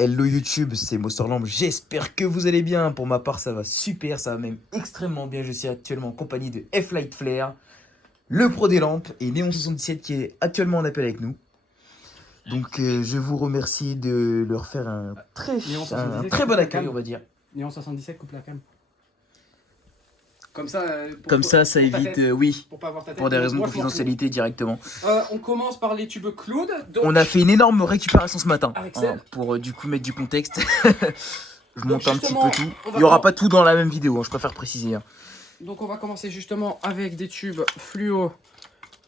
Hello YouTube, c'est Mosterlamp, j'espère que vous allez bien. Pour ma part, ça va super, ça va même extrêmement bien. Je suis actuellement en compagnie de F-Light Flare, le pro des lampes, et Néon77 qui est actuellement en appel avec nous. Donc je vous remercie de leur faire un très bon accueil, on va dire. Néon 77, coupe la cam. Comme ça évite, oui, pour pas avoir ta tête. pour des raisons de Moi, confidentialité directement. on commence par les tubes Claude. Donc... On a fait une énorme récupération ce matin, Excel. pour du coup mettre du contexte. Je Donc, monte un petit peu tout. Il n'y aura pas tout dans la même vidéo, je préfère préciser. Donc on va commencer justement avec des tubes fluo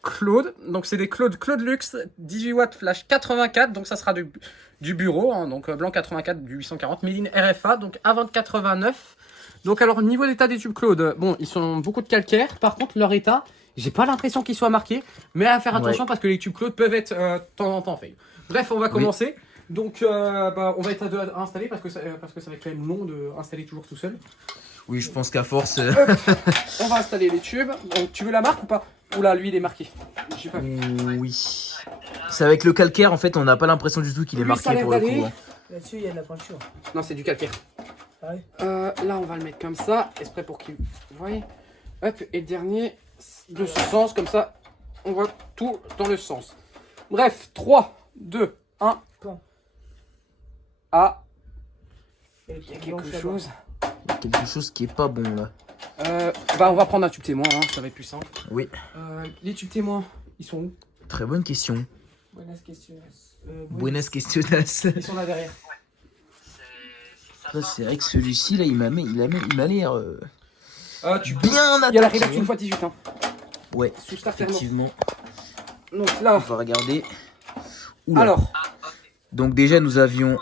Claude. Donc c'est des Claude Luxe 18 watts flash 84. Donc ça sera du bureau. Donc blanc 84 du 840. Made in RFA. Donc à 24,89. Donc alors au niveau d'état des tubes Claude, bon ils sont beaucoup de calcaire. Par contre leur état, j'ai pas l'impression qu'il soit marqué. Mais à faire attention parce que les tubes Claude peuvent être de temps en temps fail. Bref on va commencer. Donc on va être à deux à installer parce que ça va être quand même long de installer toujours tout seul. Oui, je pense qu'à force... On va installer les tubes. Donc, tu veux la marque ou pas? Oula, lui il est marqué. J'ai pas vu. Oui. C'est avec le calcaire, en fait, on n'a pas l'impression du tout qu'il est marqué pour le coup. Là-dessus, il y a de la peinture. Non, c'est du calcaire. Ah ouais. Là, on va le mettre comme ça. Exprès pour qu'il... Vous voyez? Hop, et le dernier, de ce sens, comme ça, on voit tout dans le sens. Bref, 3, 2, 1. Bon. Ah, Il il y a quelque chose. Il y a quelque chose qui est pas bon, là. On va prendre un tube témoin, hein, ça va être plus simple. Oui. Les tubes témoins, ils sont où? Très bonne question. Buenas questiones. Buenas questiones. Ils sont là derrière. C'est vrai que celui-ci, là, il m'a l'air Tu bien Il y a la attaqué. rédaction x18. Hein. Ouais, Sous starter. effectivement. Donc On là, va regarder. Oula. alors, Donc déjà, nous avions...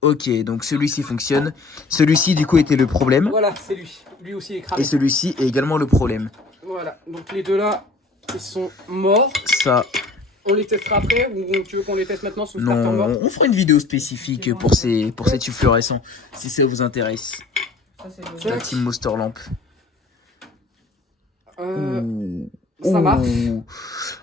Ok, donc celui-ci fonctionne. Celui-ci, du coup, était le problème. voilà, c'est lui. Lui aussi est Et cramé. celui-ci est également le problème. Voilà, donc les deux là, ils sont morts. Ça, On les testera après ou tu veux qu'on les teste maintenant sous starter non, mort? on fera une vidéo spécifique pour ces tubes fluorescents, si ça vous intéresse. Ça, c'est La team Mosterlamp. Ça marche.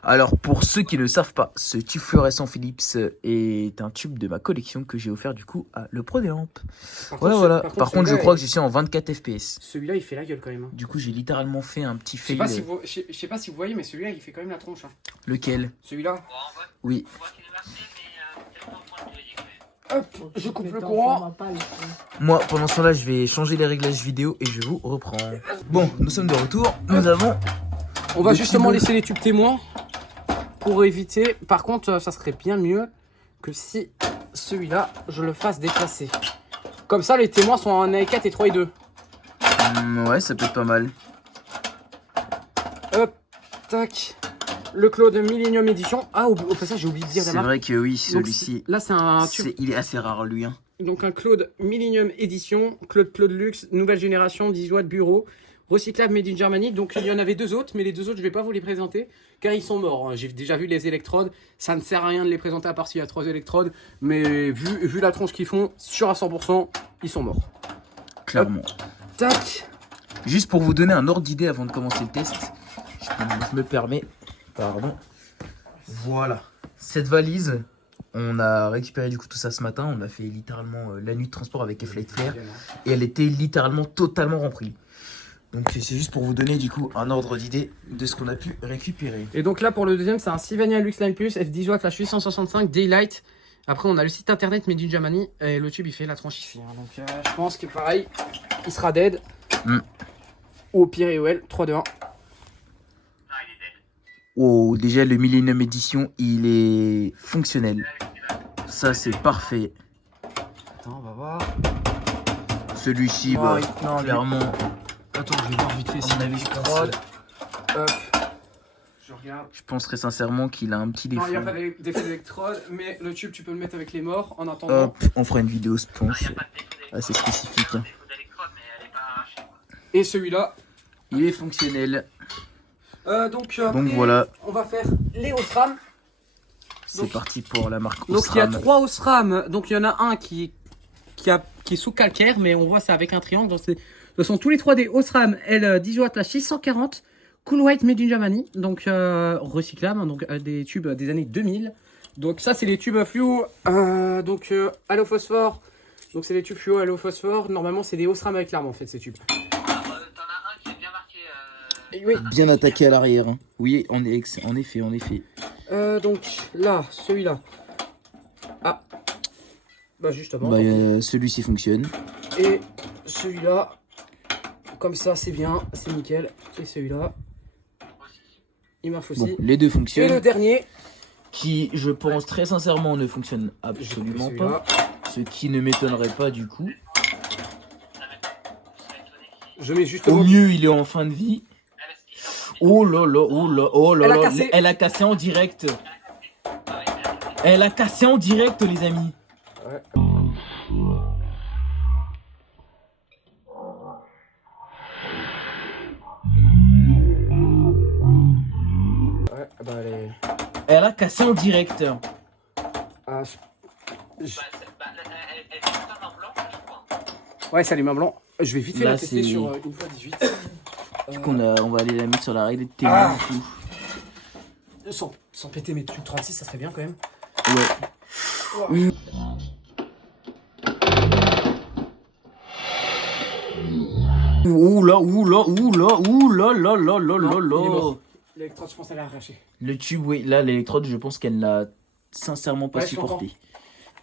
Alors, pour ceux qui ne savent pas, ce tube fluorescent Philips est un tube de ma collection que j'ai offert du coup à le pro des lampes. Voilà. Par contre, je crois que je suis en 24 FPS. Celui-là, il fait la gueule quand même. Hein. Du coup, j'ai littéralement fait un petit Je sais fail. pas si vous, je sais pas si vous voyez, mais celui-là, il fait quand même la tronche. Hein. Lequel? Celui-là. Oui. Hop, je coupe le courant. Moi, pendant ce temps-là, je vais changer les réglages vidéo et je vous reprends. Bon, nous sommes de retour. Nous avons... On va le justement tube. laisser les tubes témoins pour éviter. Par contre, ça serait bien mieux que si celui-là, je le fasse déplacer. Comme ça, les témoins sont en A4 et 3 et 2. Ouais, ça peut être pas mal. Hop, tac. Le Claude Millennium Edition. Ah, au passage, j'ai oublié de dire la C'est marque. vrai que oui, Donc, celui-ci... là, c'est un tube. Il est assez rare, lui. Hein. Donc un Claude Millennium Edition, Claude Luxe, nouvelle génération, 10 watts bureau, recyclable made in Germany. Donc il y en avait deux autres, mais les deux autres je vais pas vous les présenter car ils sont morts. J'ai déjà vu les électrodes, ça ne sert à rien de les présenter à part s'il y a 3 électrodes, mais vu la tronche qu'ils font, sûr à 100%, ils sont morts. Clairement. Hop, tac. Juste pour vous donner un ordre d'idée avant de commencer le test, je me permets, pardon. Voilà, cette valise, on a récupéré du coup tout ça ce matin. On a fait littéralement la nuit de transport avec F-Light Flare et elle était littéralement totalement remplie. Donc c'est juste pour vous donner du coup un ordre d'idée de ce qu'on a pu récupérer. Et donc là pour le deuxième, c'est un Sylvania Luxe Line Plus F10 watts flash 865 Daylight. Après on a le site internet Made in Germany et le tube il fait la tranche ici. Hein. Donc je pense que pareil, il sera dead. Ou au pire EOL 3 2 1. Oh, déjà le Millennium Edition il est fonctionnel. Ça c'est parfait. Attends, on va voir. Celui-ci, Oh, bah, non, clairement, Attends, je vais voir vite fait on a vu prod. Hop. Je regarde. je penserais sincèrement qu'il a un petit défaut. Non, il n'y a pas d'effet d'électrode, mais le tube, tu peux le mettre avec les morts en attendant. Hop, on fera une vidéo, je pense. Assez spécifique. Hein. Et celui-là. Il est fonctionnel. Donc après, voilà, on va faire les Osram. c'est Donc- parti pour la marque Donc il y a Osram. 3 Osram. Donc il y en a un qui est sous calcaire, mais on voit ça avec un triangle. Donc ce sont tous les 3 des Osram L10 watts la 640. Cool White Made in Germany. Donc recyclable, donc des tubes des années 2000. Donc ça c'est les tubes fluo, halo phosphore. Donc c'est les tubes fluo halo phosphore. Normalement c'est des Osram avec l'arme en fait ces tubes. T'en as un qui est bien marqué. Oui. Bien attaqué à l'arrière. Hein. Oui, en effet, en effet. Donc là, celui-là. Ah. Bah justement. Bah, celui-ci fonctionne. Et celui-là. Comme ça c'est bien, c'est nickel. Et celui-là. Il marche aussi. Bon, les deux Et fonctionnent. le dernier. Qui, je pense très sincèrement, ne fonctionne absolument pas. Ce qui ne m'étonnerait pas du coup. Je mets justement. Au mieux, il est en fin de vie. Oh là là, oh là, oh là Elle a là. cassé. Elle a cassé en direct. Elle a cassé en direct, les amis. Ouais. Ouais, bah elle est... Elle a cassé en direct. Ah, Elle est totalement blanc, je crois. ouais, ça allume un blanc. Je vais vite fait Là, la tester c'est- sur une fois 18. Du coup, on va aller la mettre sur la règle de T. Ah. Du coup. Sans péter mes tubes 36, ça serait bien quand même. Ouais. Ouh là, ouh là, ouh là, ouh là là là là là Non, il est là. mort. L'électrode, je pense, elle a arraché. Le tube, oui, là, l'électrode, je pense qu'elle l'a sincèrement pas Ouais, je supporté. comprends.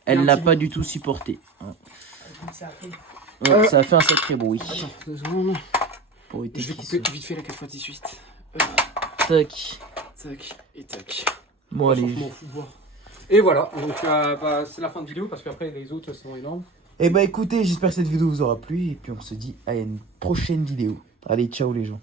Elle Il y a un l'a petit pas du tout supporté. Hein. Ça a fait. Ouais, ça a fait un sacré bruit. Attends, 2 secondes. Pour éviter Je vais qu'il couper se- vite fait la 4x18. Tac. Tac et tac. Bon, allez. Franchement, fou de voir. Et voilà, donc c'est la fin de vidéo parce qu'après les autres sont énormes. Eh bah écoutez, j'espère que cette vidéo vous aura plu. Et puis on se dit à une prochaine vidéo. Allez, ciao les gens.